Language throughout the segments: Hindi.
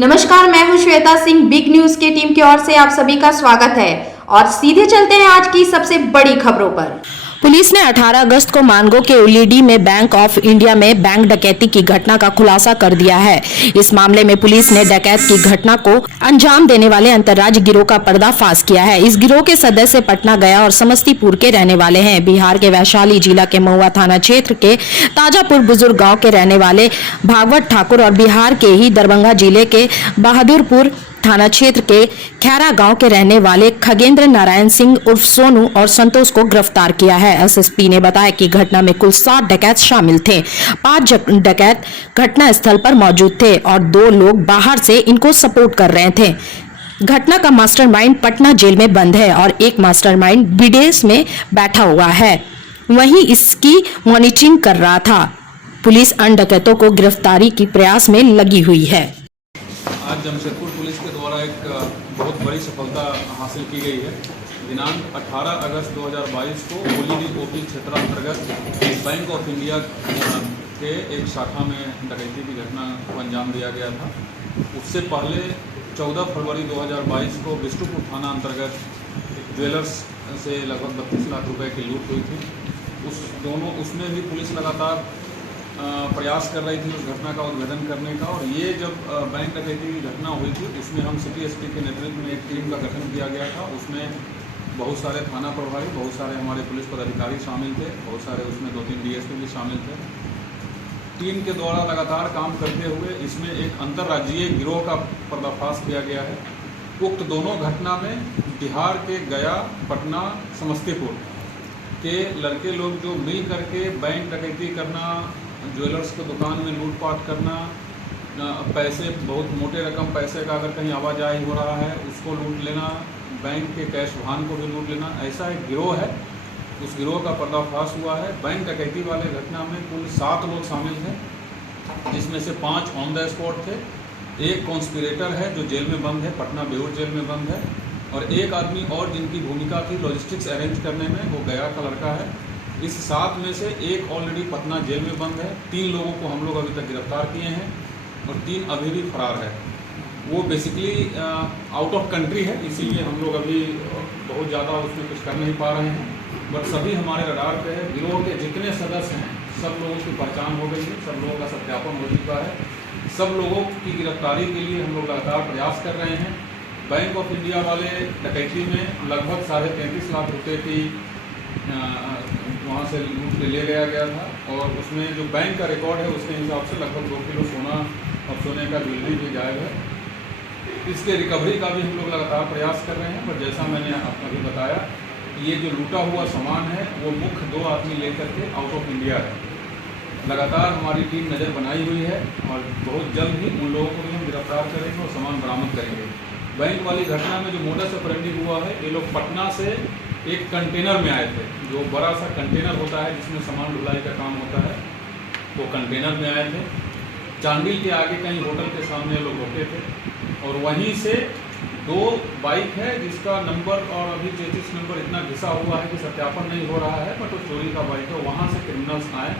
नमस्कार, मैं हूं श्वेता सिंह। बिग न्यूज की टीम की ओर से आप सभी का स्वागत है और सीधे चलते हैं आज की सबसे बड़ी खबरों पर। पुलिस ने 18 अगस्त को मानगो के उलीडी में बैंक ऑफ इंडिया में बैंक डकैती की घटना का खुलासा कर दिया है। इस मामले में पुलिस ने डकैत की घटना को अंजाम देने वाले अंतर्राज्य गिरोह का पर्दाफाश किया है। इस गिरोह के सदस्य पटना, गया और समस्तीपुर के रहने वाले हैं। बिहार के वैशाली जिला के महुआ थाना क्षेत्र के ताजापुर बुजुर्ग गाँव के रहने वाले भागवत ठाकुर और बिहार के ही दरभंगा जिले के बहादुरपुर थाना क्षेत्र के खैरा गांव के रहने वाले खगेंद्र नारायण सिंह उर्फ सोनू और संतोष को गिरफ्तार किया है। एसएसपी ने बताया कि घटना में कुल 7 डकैत शामिल थे। 5 डकैत घटना स्थल पर मौजूद थे और 2 लोग बाहर से इनको सपोर्ट कर रहे थे। घटना का मास्टरमाइंड पटना जेल में बंद है और एक मास्टरमाइंड विदेश में बैठा हुआ है, वहीं इसकी मॉनिटरिंग कर रहा था। पुलिस अन्य डकैतों को गिरफ्तारी की प्रयास में लगी हुई है। आज जमशेदपुर पुलिस के द्वारा एक बहुत बड़ी सफलता हासिल की गई है। दिनांक 18 अगस्त 2022 को उलीडी ओपी क्षेत्रांतर्गत बैंक ऑफ इंडिया के एक शाखा में डकैती की घटना को अंजाम दिया गया था। उससे पहले 14 फरवरी 2022 को बिष्टुपुर थाना अंतर्गत ज्वेलर्स से लगभग 32 लाख रुपए की लूट हुई थी। उसमें भी पुलिस लगातार प्रयास कर रही थी उस घटना का उद्भेदन करने का। और ये जब बैंक डकैती की घटना हुई थी उसमें हम सिटी एसपी के नेतृत्व में एक टीम का गठन किया गया था। उसमें बहुत सारे थाना प्रभारी, बहुत सारे हमारे पुलिस पदाधिकारी शामिल थे, बहुत सारे उसमें 2-3 डीएसपी भी शामिल थे। टीम के द्वारा लगातार काम करते हुए इसमें एक अंतर्राज्यीय गिरोह का पर्दाफाश किया गया है। उक्त दोनों घटना में बिहार के गया, पटना, समस्तीपुर के लड़के लोग जो मिल करके बैंक डकैती करना, ज्वेलर्स की दुकान में लूटपाट करना, पैसे बहुत मोटे रकम पैसे का अगर कहीं आवाजाही हो रहा है उसको लूट लेना, बैंक के कैश वाहन को भी लूट लेना, ऐसा एक गिरोह है। उस गिरोह का पर्दाफाश हुआ है। बैंक डकैती वाले घटना में कुल 7 लोग शामिल थे, जिसमें से 5 ऑन द स्पॉट थे। एक कॉन्स्पिरेटर है जो जेल में बंद है, पटना बेऊर जेल में बंद है, और एक आदमी और जिनकी भूमिका थी लॉजिस्टिक्स अरेंज करने में, वो गया का लड़का है। इस 7 में से एक ऑलरेडी पटना जेल में बंद है। 3 लोगों को हम लोग अभी तक गिरफ्तार किए हैं और 3 अभी भी फरार है। वो बेसिकली आउट ऑफ कंट्री है, इसीलिए हम लोग अभी बहुत ज़्यादा उसमें कुछ कर नहीं पा रहे हैं। बट सभी हमारे रडार पे है। गिरोह के जितने सदस्य हैं सब लोगों की पहचान हो गई है, सब लोगों का सत्यापन हो चुका है। सब लोगों की गिरफ्तारी के लिए हम लोग लगातार प्रयास कर रहे हैं। बैंक ऑफ इंडिया वाले डकैती में लगभग 33.5 लाख रुपये की वहाँ से लूट के ले गया था। और उसमें जो बैंक का रिकॉर्ड है उसके हिसाब से लगभग 2 किलो सोना और सोने का ज्वेलरी भी गायब है। इसके रिकवरी का भी हम लोग लगातार प्रयास कर रहे हैं। पर जैसा मैंने अभी बताया, ये जो लूटा हुआ सामान है वो मुख्य 2 आदमी लेकर के आउट ऑफ इंडिया है। लगातार हमारी टीम नज़र बनाई हुई है और बहुत जल्द ही उन लोगों को भी हम गिरफ्तार करेंगे और सामान बरामद करेंगे। बैंक वाली घटना में जो मोडस ऑपरेंडी हुआ है, ये लोग पटना से एक कंटेनर में आए थे, जो बड़ा सा कंटेनर होता है जिसमें सामान ढुलाई का काम होता है, वो कंटेनर में आए थे। चांडिल के आगे कहीं होटल के सामने लोग रुके थे और वहीं से 2 बाइक है जिसका नंबर और अभी चेसिस नंबर इतना घिसा हुआ है कि सत्यापन नहीं हो रहा है, बट वो चोरी का बाइक है। वहाँ से क्रिमिनल्स आए,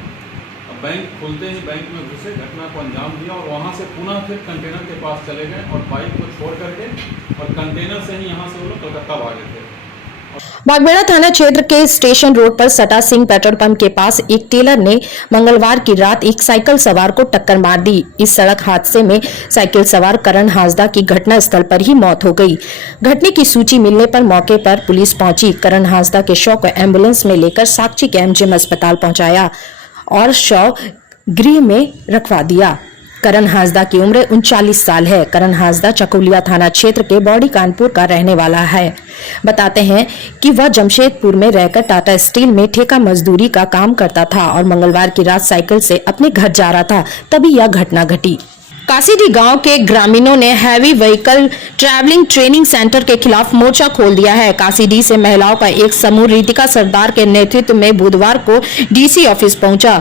बैंक खुलते ही बैंक में घुसे, घटना को अंजाम दिया और वहाँ से पुनः फिर कंटेनर के पास चले गए और बाइक को छोड़ करके और कंटेनर से ही यहाँ से वो लोग कलकत्ता भागे थे। बागबेड़ा थाना क्षेत्र के स्टेशन रोड पर सटा सिंह पेट्रोल पंप के पास एक टेलर ने मंगलवार की रात एक साइकिल सवार को टक्कर मार दी। इस सड़क हादसे में साइकिल सवार करण हांसदा की घटनास्थल पर ही मौत हो गई। घटना की सूची मिलने पर मौके पर पुलिस पहुंची। करण हांसदा के शव को एम्बुलेंस में लेकर साक्षी के एमजीएम अस्पताल पहुंचाया और शव गृह में रखवा दिया। करण हांसदा की उम्र 39 साल है। करण हांसदा चकुलिया थाना क्षेत्र के बौड़ी कानपुर का रहने वाला है। बताते हैं कि वह जमशेदपुर में रहकर टाटा स्टील में ठेका मजदूरी का काम करता था और मंगलवार की रात साइकिल से अपने घर जा रहा था, तभी यह घटना घटी। कासीडी गांव के ग्रामीणों ने heavy vehicle travelling training centre के खिलाफ मोर्चा खोल दिया है। कासीडी से महिलाओं का एक समूह रितिका सरदार के नेतृत्व में बुधवार को डीसी ऑफिस पहुंचा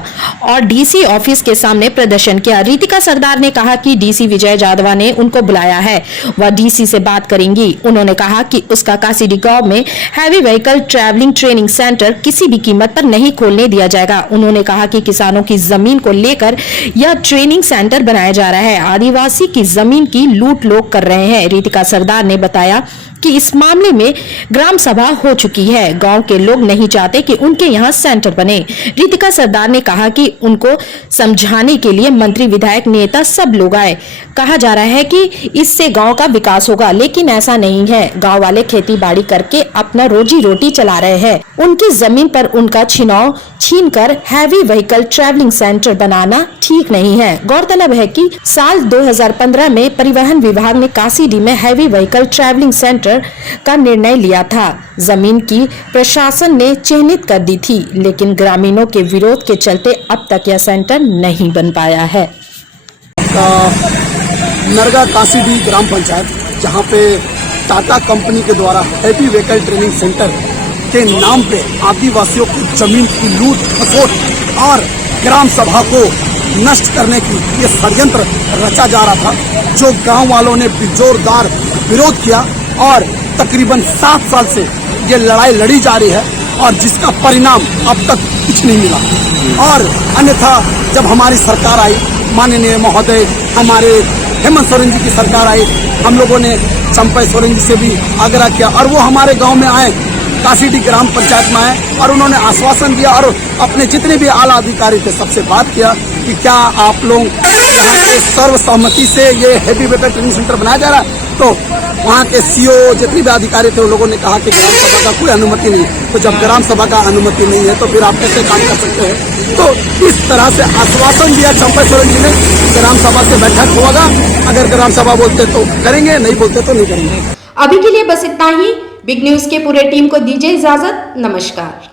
और डीसी ऑफिस के सामने प्रदर्शन किया। रितिका सरदार ने कहा कि डीसी विजय जाधवा ने उनको बुलाया है, वह डीसी से बात करेंगी। उन्होंने कहा कि उसका कासीडी गांव में heavy vehicle travelling training centre किसी भी कीमत पर नहीं खोलने दिया जाएगा। उन्होंने कहा कि किसानों की जमीन को लेकर यह ट्रेनिंग सेंटर बनाया जा रहा है। आदिवासी की जमीन की लूट लोग कर रहे हैं। रितिका सरदार ने बताया कि इस मामले में ग्राम सभा हो चुकी है। गांव के लोग नहीं चाहते कि उनके यहाँ सेंटर बने। रितिका सरदार ने कहा कि उनको समझाने के लिए मंत्री, विधायक, नेता सब लोग आए। कहा जा रहा है कि इससे गांव का विकास होगा, लेकिन ऐसा नहीं है। गांव वाले खेती बाड़ी करके अपना रोजी रोटी चला रहे हैं। उनकी जमीन पर उनका छिनाव छीनकर हैवी व्हीकल ट्रैवलिंग सेंटर बनाना ठीक नहीं है। गौरतलब है कि साल 2015 में परिवहन विभाग ने कासीडी में हैवी व्हीकल ट्रैवलिंग सेंटर का निर्णय लिया था। जमीन की प्रशासन ने चिन्हित कर दी थी, लेकिन ग्रामीणों के विरोध के चलते अब तक यह सेंटर नहीं बन पाया है। नरगा कासीडी ग्राम पंचायत, जहां पे टाटा कंपनी के द्वारा हैवी व्हीकल ट्रेनिंग सेंटर के नाम पे आदिवासियों की जमीन की लूट खसोट और ग्राम सभा को नष्ट करने की ये षड्यंत्र रचा जा रहा था, जो गांव वालों ने जोरदार विरोध किया और तकरीबन 7 साल से ये लड़ाई लड़ी जा रही है और जिसका परिणाम अब तक कुछ नहीं मिला। और अन्यथा जब हमारी सरकार आई, माननीय महोदय हमारे हेमंत सोरेन जी की सरकार आई, हम लोगों ने चंपा सोरेन जी से भी आग्रह किया और वो हमारे गांव में आए, कासीडी ग्राम पंचायत में आए और उन्होंने आश्वासन दिया और अपने जितने भी आला अधिकारी थे सबसे बात किया कि क्या आप लोग यहाँ के सर्वसम्मति से ये हैवी व्हीकल ट्रेनिंग सेंटर बनाया जा रहा है। तो वहाँ के सीओ जितने भी अधिकारी थे उन लोगों ने कहा कि ग्राम सभा का कोई अनुमति नहीं। तो जब ग्राम सभा का अनुमति नहीं है तो फिर आप कैसे काम कर सकते हैं। तो इस तरह से आश्वासन दिया चंपा सोरेन जी ने, ग्राम सभा से बैठक होगा, अगर ग्राम सभा बोलते तो करेंगे, नहीं बोलते तो नहीं करेंगे। अभी के लिए बस इतना ही। बिग न्यूज के पूरे टीम को दीजिए इजाजत। नमस्कार।